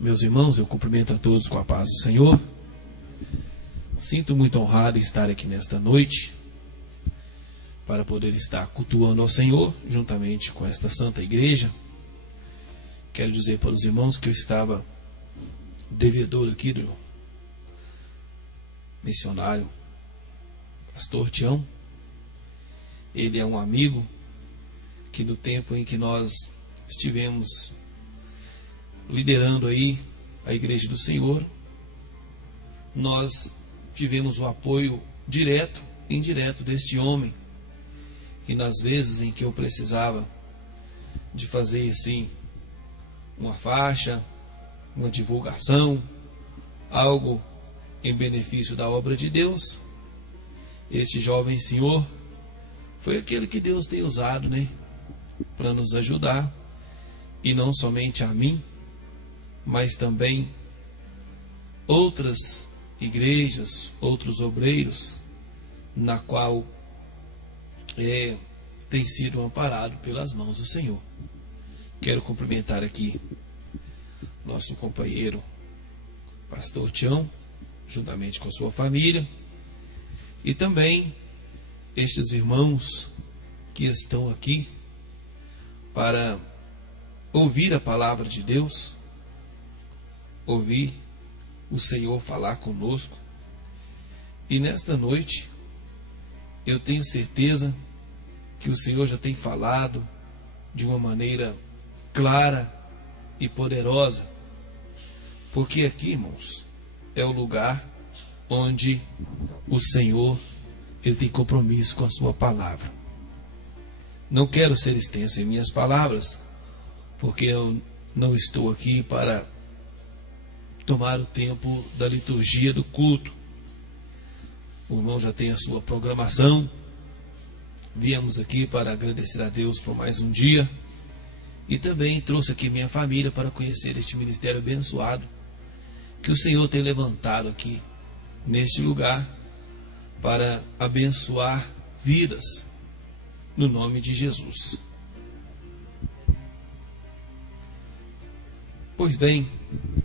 Meus irmãos, eu cumprimento a todos com a paz do Senhor. Sinto muito honrado em estar aqui nesta noite para poder estar cultuando ao Senhor juntamente com esta santa igreja. Quero dizer para os irmãos que eu estava devedor aqui do missionário pastor Tião. Ele é um amigo que no tempo em que nós estivemos liderando aí a igreja do Senhor, nós tivemos o apoio direto e indireto deste homem, que nas vezes em que eu precisava de fazer assim uma faixa, uma divulgação, algo em benefício da obra de Deus, este jovem senhor foi aquele que Deus tem usado, para nos ajudar, e não somente a mim, mas também outras igrejas, outros obreiros, na qual tem sido amparado pelas mãos do Senhor. Quero cumprimentar aqui nosso companheiro pastor Tião, juntamente com sua família, e também estes irmãos que estão aqui para ouvir a palavra de Deus, ouvir o Senhor falar conosco. E nesta noite eu tenho certeza que o Senhor já tem falado de uma maneira clara e poderosa, porque aqui, irmãos, é o lugar onde o Senhor ele tem compromisso com a sua palavra. Não quero ser extenso em minhas palavras, porque eu não estou aqui para tomar o tempo da liturgia do culto. O irmão já tem a sua programação. Viemos aqui para agradecer a Deus por mais um dia, e também trouxe aqui minha família para conhecer este ministério abençoado que o Senhor tem levantado aqui neste lugar para abençoar vidas no nome de Jesus. Pois bem,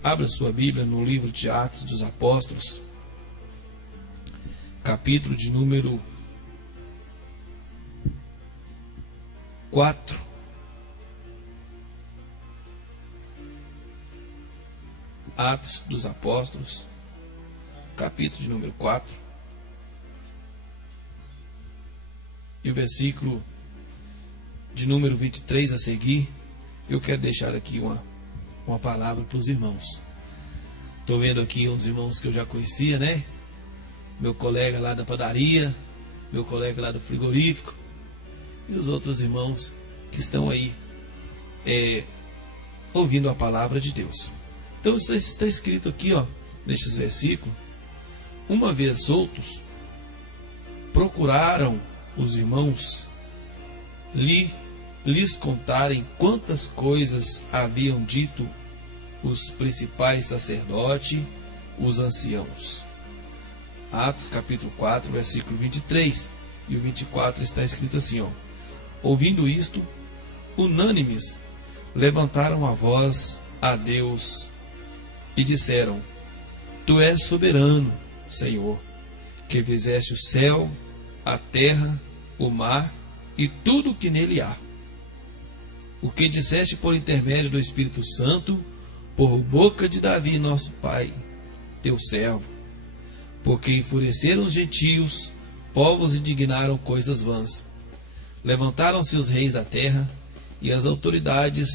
abra sua Bíblia no livro de Atos dos Apóstolos, capítulo de número 4. Atos dos Apóstolos, capítulo de número 4. E o versículo de número 23 a seguir, eu quero deixar aqui uma palavra para os irmãos. Estou vendo aqui um dos irmãos que eu já conhecia, meu colega lá da padaria, meu colega lá do frigorífico, e os outros irmãos que estão aí ouvindo a palavra de Deus. Então está escrito aqui, nestes versículos: uma vez soltos, procuraram os irmãos lhes contarem quantas coisas haviam dito os principais sacerdotes, os anciãos. Atos capítulo 4, versículo 23 e o 24 está escrito assim: ouvindo isto, unânimes levantaram a voz a Deus e disseram: Tu és soberano, Senhor, que fizeste o céu, a terra, o mar e tudo o que nele há. O que disseste por intermédio do Espírito Santo, por boca de Davi, nosso pai, teu servo. Porque enfureceram os gentios, povos indignaram coisas vãs. Levantaram-se os reis da terra e as autoridades,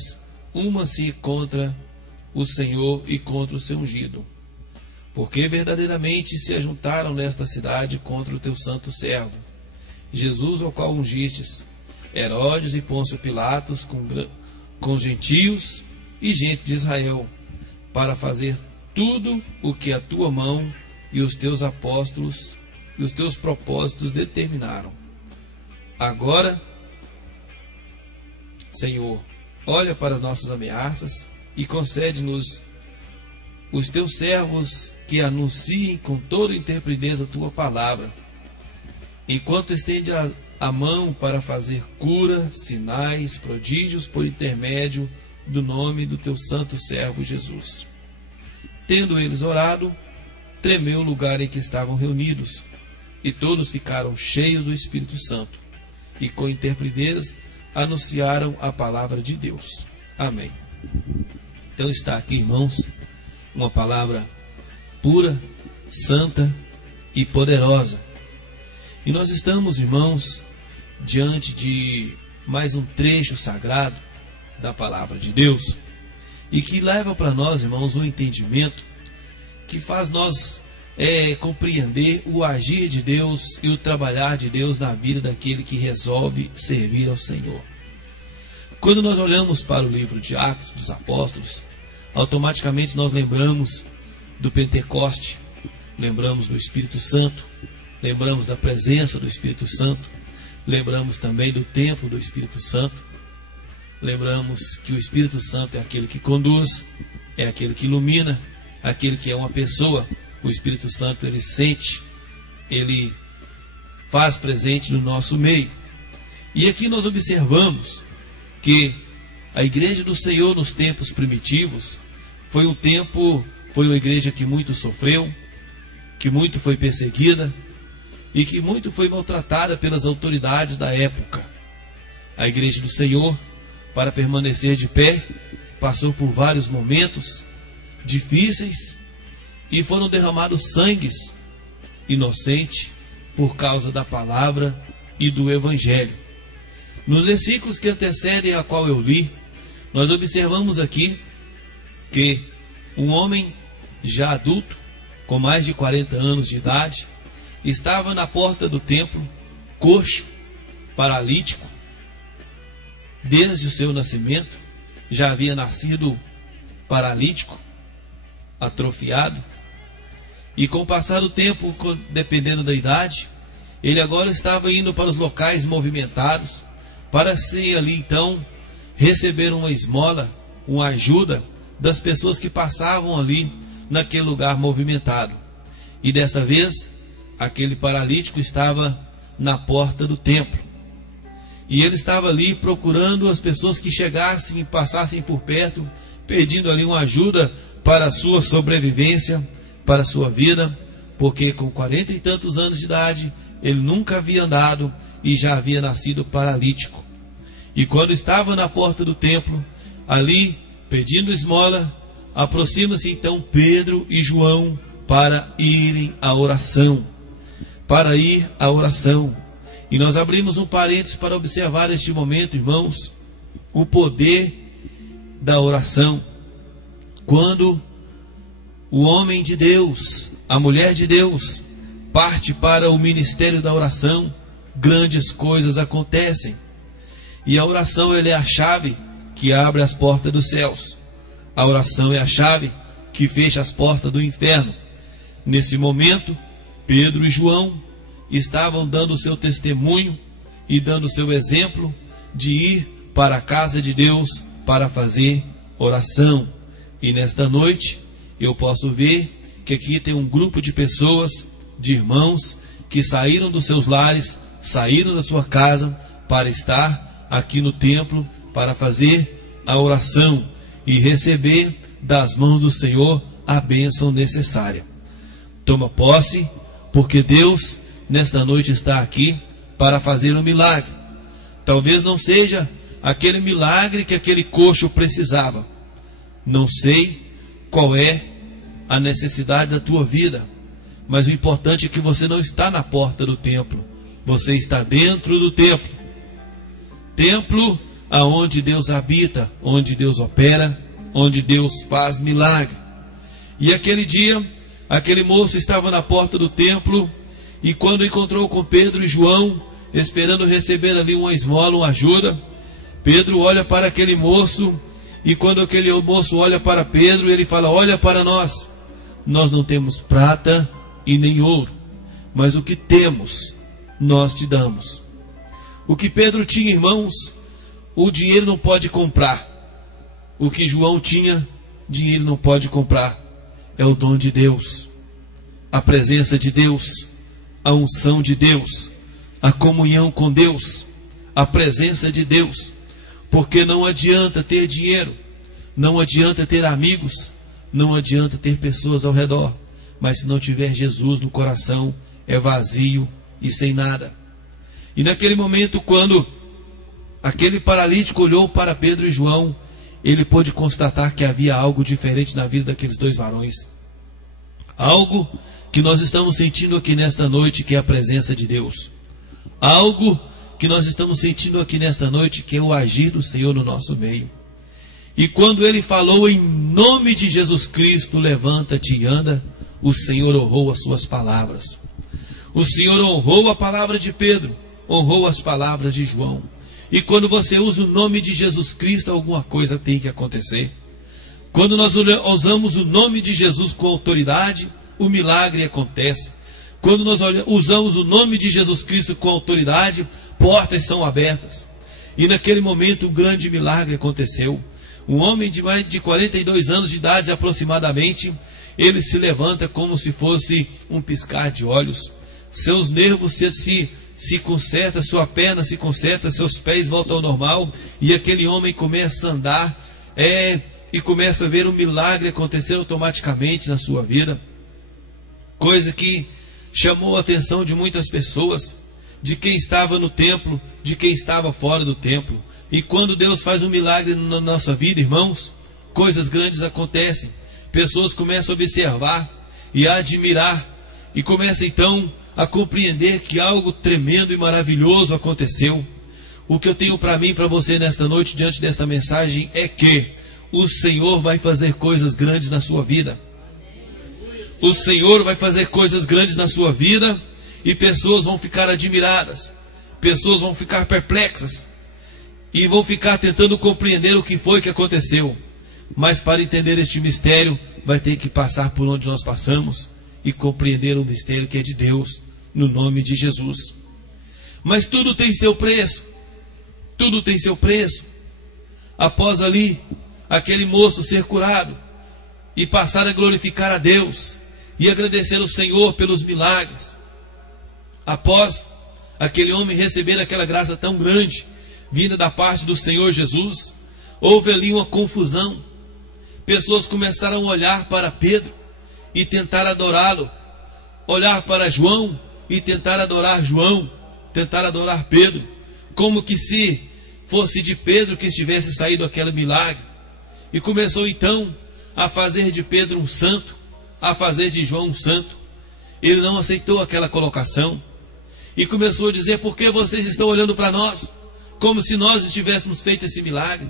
uma-se contra o Senhor e contra o seu ungido. Porque verdadeiramente se ajuntaram nesta cidade contra o teu santo servo, Jesus, ao qual ungistes, Herodes e Pôncio Pilatos, com gentios e gente de Israel, para fazer tudo o que a tua mão e os teus apóstolos e os teus propósitos determinaram. Agora, Senhor, olha para as nossas ameaças e concede-nos os teus servos que anunciem com toda intrepidez a tua palavra, enquanto estende a mão para fazer cura, sinais, prodígios por intermédio do nome do teu santo servo Jesus. Tendo eles orado, tremeu o lugar em que estavam reunidos, e todos ficaram cheios do Espírito Santo, e com intrepidez anunciaram a palavra de Deus. Amém. Então está aqui, irmãos, uma palavra pura, santa e poderosa. E nós estamos, irmãos, diante de mais um trecho sagrado da palavra de Deus, e que leva para nós, irmãos, um entendimento que faz nós compreender o agir de Deus e o trabalhar de Deus na vida daquele que resolve servir ao Senhor. Quando nós olhamos para o livro de Atos dos Apóstolos, automaticamente nós lembramos do Pentecoste, lembramos do Espírito Santo, lembramos da presença do Espírito Santo, lembramos também do templo do Espírito Santo, lembramos que o Espírito Santo é aquele que conduz, é aquele que ilumina, aquele que é uma pessoa. O Espírito Santo, ele sente, ele faz presente no nosso meio. E aqui nós observamos que a igreja do Senhor nos tempos primitivos foi uma igreja que muito sofreu, que muito foi perseguida e que muito foi maltratada pelas autoridades da época. A igreja do Senhor, para permanecer de pé, passou por vários momentos difíceis e foram derramados sangues inocentes por causa da palavra e do Evangelho. Nos versículos que antecedem a qual eu li, nós observamos aqui que um homem já adulto, com mais de 40 anos de idade, estava na porta do templo, coxo, paralítico. Desde o seu nascimento, já havia nascido paralítico, atrofiado, e com o passar do tempo, dependendo da idade, ele agora estava indo para os locais movimentados, para ser ali então, receber uma esmola, uma ajuda das pessoas que passavam ali naquele lugar movimentado. E desta vez, aquele paralítico estava na porta do templo. E ele estava ali procurando as pessoas que chegassem e passassem por perto, pedindo ali uma ajuda para a sua sobrevivência, para a sua vida, porque com 40 e tantos anos de idade, ele nunca havia andado e já havia nascido paralítico. E quando estava na porta do templo, ali pedindo esmola, aproxima-se então Pedro e João para irem à oração. Para ir à oração. E nós abrimos um parênteses para observar neste momento, irmãos, o poder da oração. Quando o homem de Deus, a mulher de Deus, parte para o ministério da oração, grandes coisas acontecem. E a oração, ela é a chave que abre as portas dos céus. A oração é a chave que fecha as portas do inferno. Nesse momento, Pedro e João estavam dando o seu testemunho e dando o seu exemplo de ir para a casa de Deus para fazer oração. E nesta noite, eu posso ver que aqui tem um grupo de pessoas, de irmãos, que saíram dos seus lares, saíram da sua casa para estar aqui no templo, para fazer a oração e receber das mãos do Senhor a bênção necessária. Toma posse, porque Deus nesta noite está aqui para fazer um milagre. Talvez não seja aquele milagre que aquele coxo precisava. Não sei qual é a necessidade da tua vida, mas o importante é que você não está na porta do templo, você está dentro do templo. Templo aonde Deus habita, onde Deus opera, onde Deus faz milagre. E aquele dia, aquele moço estava na porta do templo, e quando encontrou com Pedro e João, esperando receber ali uma esmola, uma ajuda, Pedro olha para aquele moço, e quando aquele moço olha para Pedro, ele fala: olha para nós, nós não temos prata e nem ouro, mas o que temos, nós te damos. O que Pedro tinha, irmãos, o dinheiro não pode comprar. O que João tinha, dinheiro não pode comprar. É o dom de Deus, a presença de Deus, a unção de Deus, a comunhão com Deus, a presença de Deus. Porque não adianta ter dinheiro, não adianta ter amigos, Não adianta ter pessoas ao redor, mas se não tiver Jesus no coração, é vazio e sem nada. E naquele momento, quando aquele paralítico olhou para Pedro e João, ele pôde constatar que havia algo diferente na vida daqueles dois varões. Algo que nós estamos sentindo aqui nesta noite, que é a presença de Deus. Algo que nós estamos sentindo aqui nesta noite, que é o agir do Senhor no nosso meio. E quando ele falou em nome de Jesus Cristo, levanta-te e anda, o Senhor honrou as suas palavras. O Senhor honrou a palavra de Pedro, honrou as palavras de João. E quando você usa o nome de Jesus Cristo, alguma coisa tem que acontecer. Quando nós usamos o nome de Jesus com autoridade, o milagre acontece. Quando nós usamos o nome de Jesus Cristo com autoridade, portas são abertas. E naquele momento o grande milagre aconteceu. Um homem de mais de 42 anos de idade aproximadamente, ele se levanta como se fosse um piscar de olhos. Seus nervos se consertam, sua perna se conserta, seus pés voltam ao normal, e aquele homem começa a andar, e começa a ver um milagre acontecer automaticamente na sua vida. Coisa que chamou a atenção de muitas pessoas, de quem estava no templo, de quem estava fora do templo. E quando Deus faz um milagre na nossa vida, irmãos, coisas grandes acontecem. Pessoas começam a observar e a admirar, e começam então a compreender que algo tremendo e maravilhoso aconteceu. O que eu tenho para mim e para você nesta noite, diante desta mensagem, é que o Senhor vai fazer coisas grandes na sua vida. O Senhor vai fazer coisas grandes na sua vida, e pessoas vão ficar admiradas, pessoas vão ficar perplexas, e vão ficar tentando compreender o que foi que aconteceu. Mas para entender este mistério, vai ter que passar por onde nós passamos e compreender o mistério que é de Deus, no nome de Jesus. Mas tudo tem seu preço. Tudo tem seu preço. Após ali, aquele moço ser curado e passar a glorificar a Deus e agradecer ao Senhor pelos milagres. Após aquele homem receber aquela graça tão grande, vinda da parte do Senhor Jesus, houve ali uma confusão. Pessoas começaram a olhar para Pedro e tentar adorá-lo, olhar para João e tentar adorar João, tentar adorar Pedro, como que se fosse de Pedro que estivesse saído aquele milagre. E começou então a fazer de Pedro um santo, a fazer de João um santo. Ele não aceitou aquela colocação e começou a dizer: por que vocês estão olhando para nós como se nós tivéssemos feito esse milagre?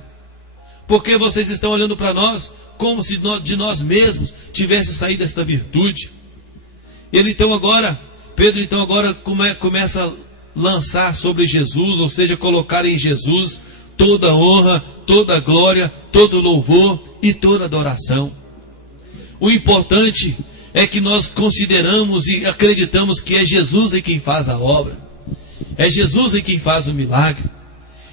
Por que vocês estão olhando para nós como se de nós mesmos tivesse saído esta virtude? Pedro então agora começa a lançar sobre Jesus, ou seja, colocar em Jesus toda honra, toda glória, todo louvor e toda adoração. O importante é que nós consideramos e acreditamos que é Jesus em quem faz a obra, é Jesus em quem faz o milagre.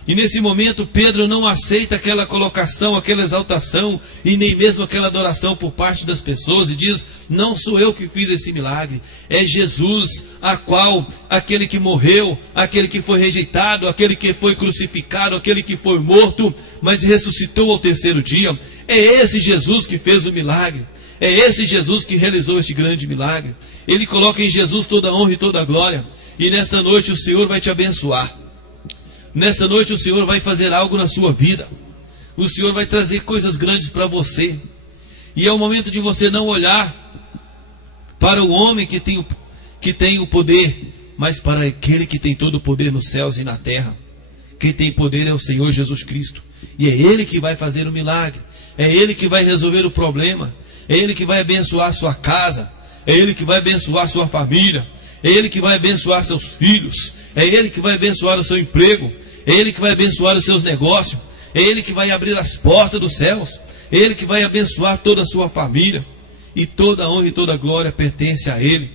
E nesse momento Pedro não aceita aquela colocação, aquela exaltação e nem mesmo aquela adoração por parte das pessoas, e diz: não sou eu que fiz esse milagre, é Jesus, aquele que morreu, aquele que foi rejeitado, aquele que foi crucificado, aquele que foi morto, mas ressuscitou ao terceiro dia. É esse Jesus que fez o milagre, é esse Jesus que realizou este grande milagre. Ele coloca em Jesus toda a honra e toda a glória. E nesta noite o Senhor vai te abençoar. Nesta noite o Senhor vai fazer algo na sua vida. O Senhor vai trazer coisas grandes para você. E é o momento de você não olhar para o homem que tem o poder, mas para aquele que tem todo o poder nos céus e na terra. Quem tem poder é o Senhor Jesus Cristo. E é Ele que vai fazer o milagre. É Ele que vai resolver o problema. É Ele que vai abençoar a sua casa. É Ele que vai abençoar a sua família. É Ele que vai abençoar seus filhos. É Ele que vai abençoar o seu emprego. É Ele que vai abençoar os seus negócios. É Ele que vai abrir as portas dos céus. É Ele que vai abençoar toda a sua família. E toda a honra e toda a glória pertence a Ele.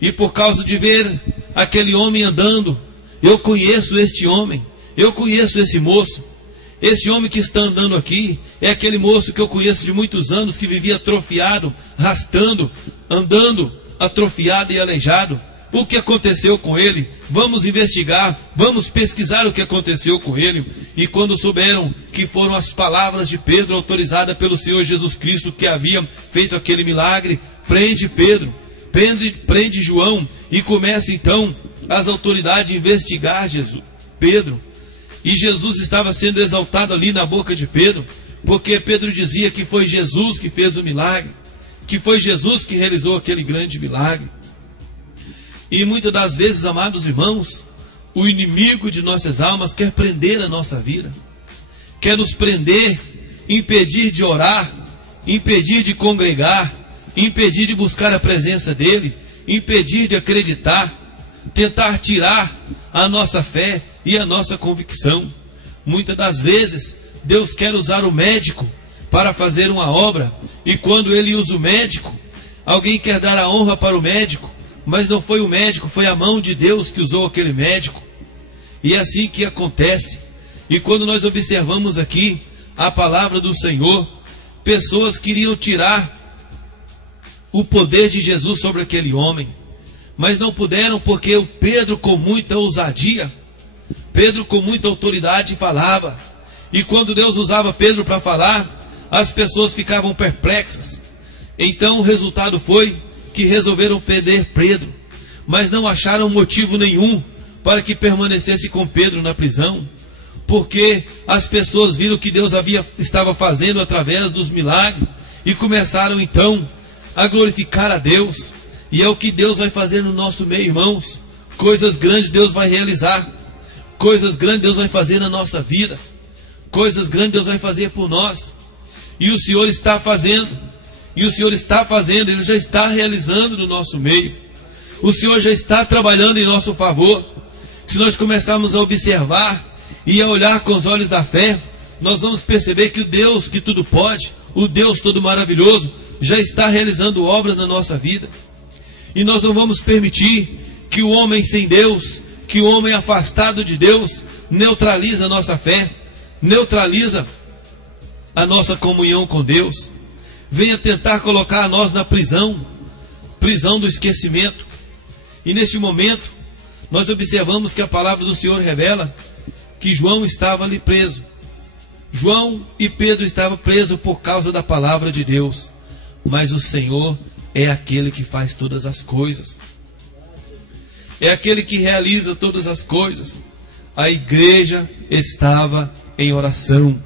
E por causa de ver aquele homem andando, eu conheço este homem, eu conheço esse moço. Esse homem que está andando aqui é aquele moço que eu conheço de muitos anos, que vivia atrofiado, rastando, andando atrofiado e aleijado. O que aconteceu com ele? Vamos investigar, vamos pesquisar o que aconteceu com ele. E quando souberam que foram as palavras de Pedro, autorizadas pelo Senhor Jesus Cristo, que havia feito aquele milagre, prende Pedro, prende João, e começa então as autoridades a investigar Pedro. E Jesus estava sendo exaltado ali na boca de Pedro, porque Pedro dizia que foi Jesus que fez o milagre, que foi Jesus que realizou aquele grande milagre. E muitas das vezes, amados irmãos, o inimigo de nossas almas quer prender a nossa vida, quer nos prender, impedir de orar, impedir de congregar, impedir de buscar a presença dele, impedir de acreditar, tentar tirar a nossa fé e a nossa convicção. Muitas das vezes Deus quer usar o médico para fazer uma obra, e quando ele usa o médico, alguém quer dar a honra para o médico, mas não foi o médico, foi a mão de Deus que usou aquele médico. E é assim que acontece. E quando nós observamos aqui a palavra do Senhor, pessoas queriam tirar o poder de Jesus sobre aquele homem, mas não puderam, porque o Pedro, com muita ousadia, Pedro com muita autoridade falava. E quando Deus usava Pedro para falar, as pessoas ficavam perplexas. Então o resultado foi que resolveram prender Pedro, mas não acharam motivo nenhum para que permanecesse com Pedro na prisão, porque as pessoas viram que Deus estava fazendo através dos milagres, e começaram então a glorificar a Deus. E é o que Deus vai fazer no nosso meio, irmãos. Coisas grandes Deus vai realizar, coisas grandes Deus vai fazer na nossa vida, coisas grandes Deus vai fazer por nós. E o Senhor está fazendo, e o Senhor está fazendo, Ele já está realizando no nosso meio. O Senhor já está trabalhando em nosso favor. Se nós começarmos a observar e a olhar com os olhos da fé, nós vamos perceber que o Deus que tudo pode, o Deus todo maravilhoso, já está realizando obras na nossa vida. E nós não vamos permitir que o homem sem Deus, que o homem afastado de Deus, neutralize a nossa fé, neutraliza a nossa comunhão com Deus, venha tentar colocar a nós na prisão do esquecimento. E neste momento, nós observamos que a palavra do Senhor revela que João estava ali preso. João e Pedro estavam presos por causa da palavra de Deus. Mas o Senhor é aquele que faz todas as coisas. É aquele que realiza todas as coisas. A igreja estava em oração.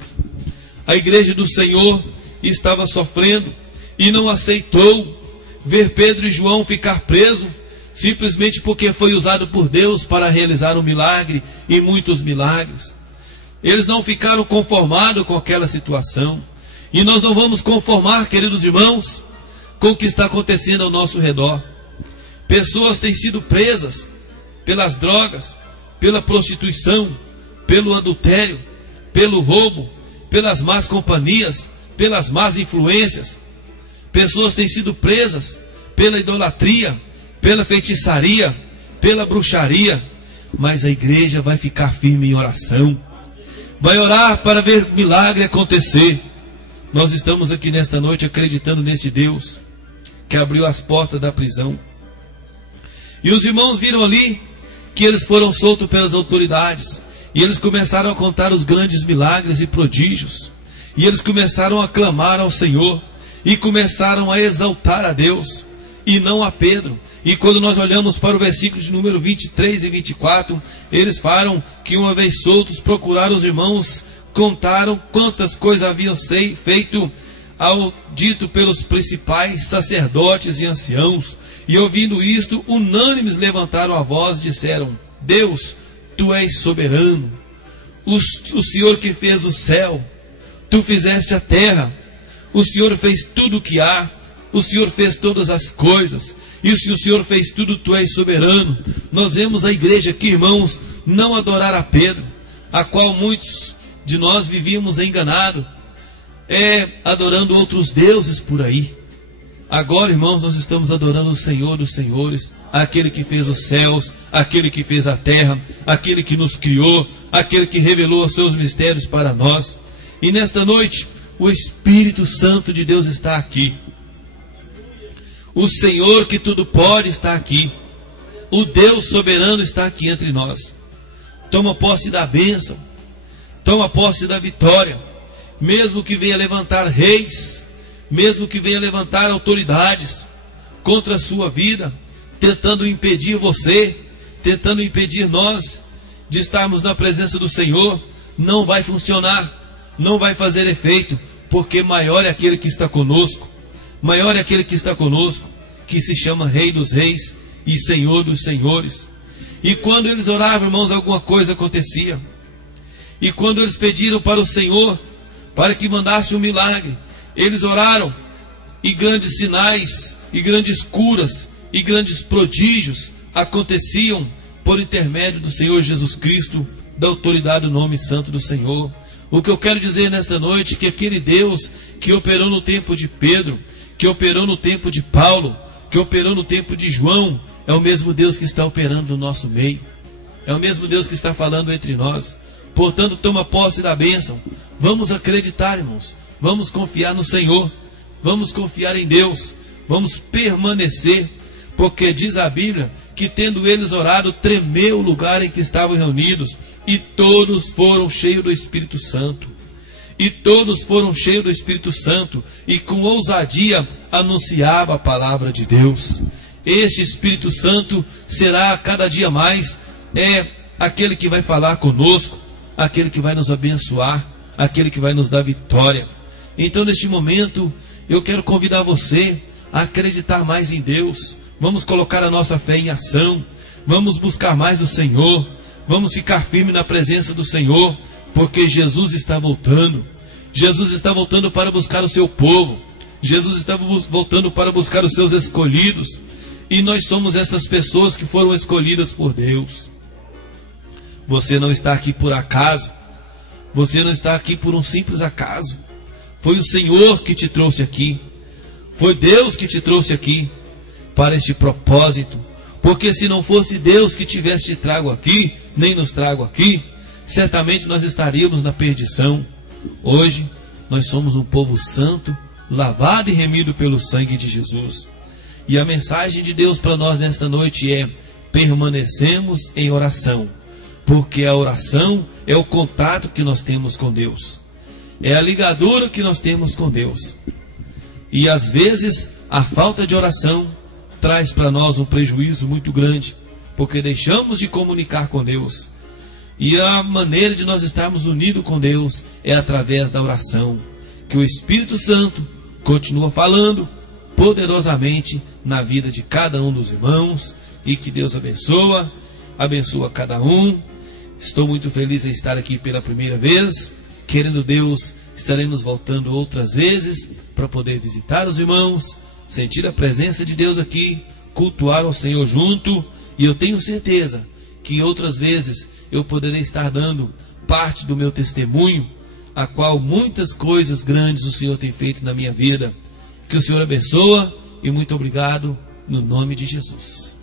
A igreja do Senhor estava sofrendo e não aceitou ver Pedro e João ficar presos, simplesmente porque foi usado por Deus para realizar um milagre e muitos milagres. Eles não ficaram conformados com aquela situação. E nós não vamos conformar, queridos irmãos, com o que está acontecendo ao nosso redor. Pessoas têm sido presas pelas drogas, pela prostituição, pelo adultério, pelo roubo, pelas más companhias, pelas más influências. Pessoas têm sido presas pela idolatria, pela feitiçaria, pela bruxaria. Mas a igreja vai ficar firme em oração, vai orar para ver milagre acontecer. Nós estamos aqui nesta noite acreditando neste Deus que abriu as portas da prisão. E os irmãos viram ali que eles foram soltos pelas autoridades, e eles começaram a contar os grandes milagres e prodígios, e eles começaram a clamar ao Senhor, e começaram a exaltar a Deus, e não a Pedro. E quando nós olhamos para o versículo de número 23 e 24, eles falam que uma vez soltos, procuraram os irmãos, contaram quantas coisas haviam feito ao dito pelos principais sacerdotes e anciãos. E ouvindo isto, unânimes levantaram a voz e disseram: Deus, Tu és soberano, o Senhor que fez o céu, Tu fizeste a terra, o Senhor fez tudo o que há, o Senhor fez todas as coisas, e se o Senhor fez tudo, Tu és soberano. Nós vemos a igreja aqui, irmãos, não adorar a Pedro, a qual muitos de nós vivíamos enganados, adorando outros deuses por aí. Agora, irmãos, nós estamos adorando o Senhor dos senhores, aquele que fez os céus, aquele que fez a terra, aquele que nos criou, aquele que revelou os seus mistérios para nós. E nesta noite, o Espírito Santo de Deus está aqui. O Senhor que tudo pode está aqui. O Deus soberano está aqui entre nós. Toma posse da bênção. toma posse da vitória, mesmo que venha levantar reis, mesmo que venha levantar autoridades contra a sua vida, tentando impedir você, tentando impedir nós de estarmos na presença do Senhor, não vai funcionar, não vai fazer efeito, porque maior é aquele que está conosco, maior é aquele que está conosco, que se chama Rei dos Reis e Senhor dos Senhores. E quando eles oravam, irmãos, alguma coisa acontecia. E quando eles pediram para o Senhor, para que mandasse um milagre, eles oraram, e grandes sinais, e grandes curas, e grandes prodígios aconteciam por intermédio do Senhor Jesus Cristo, da autoridade do nome santo do Senhor. O que eu quero dizer nesta noite é que aquele Deus que operou no tempo de Pedro, que operou no tempo de Paulo, que operou no tempo de João, é o mesmo Deus que está operando no nosso meio, é o mesmo Deus que está falando entre nós. Portanto, toma posse da bênção. Vamos acreditar, irmãos, vamos confiar no Senhor, vamos confiar em Deus, vamos permanecer, porque diz a Bíblia que tendo eles orado, tremeu o lugar em que estavam reunidos, e todos foram cheios do Espírito Santo. E todos foram cheios do Espírito Santo, e com ousadia anunciava a palavra de Deus. Este Espírito Santo será cada dia mais aquele que vai falar conosco, aquele que vai nos abençoar, aquele que vai nos dar vitória. Então, neste momento, eu quero convidar você a acreditar mais em Deus. Vamos colocar a nossa fé em ação, vamos buscar mais do Senhor, vamos ficar firme na presença do Senhor, porque Jesus está voltando. Jesus está voltando para buscar o seu povo, Jesus está voltando para buscar os seus escolhidos, e nós somos estas pessoas que foram escolhidas por Deus. Você não está aqui por acaso, você não está aqui por um simples acaso. Foi o Senhor que te trouxe aqui, foi Deus que te trouxe aqui para este propósito, porque se não fosse Deus que tivesse te trago aqui, nem nos trago aqui, certamente nós estaríamos na perdição. Hoje nós somos um povo santo, lavado e remido pelo sangue de Jesus. E a mensagem de Deus para nós nesta noite é: permanecemos em oração, porque a oração é o contato que nós temos com Deus, é a ligadura que nós temos com Deus. E às vezes a falta de oração traz para nós um prejuízo muito grande, porque deixamos de comunicar com Deus. E a maneira de nós estarmos unidos com Deus é através da oração, que o Espírito Santo continua falando poderosamente na vida de cada um dos irmãos, e que Deus abençoa cada um. Estou muito feliz em estar aqui pela primeira vez. Querendo Deus, estaremos voltando outras vezes para poder visitar os irmãos, sentir a presença de Deus aqui, cultuar ao Senhor junto, e eu tenho certeza que outras vezes eu poderei estar dando parte do meu testemunho, a qual muitas coisas grandes o Senhor tem feito na minha vida. Que o Senhor abençoe e muito obrigado no nome de Jesus.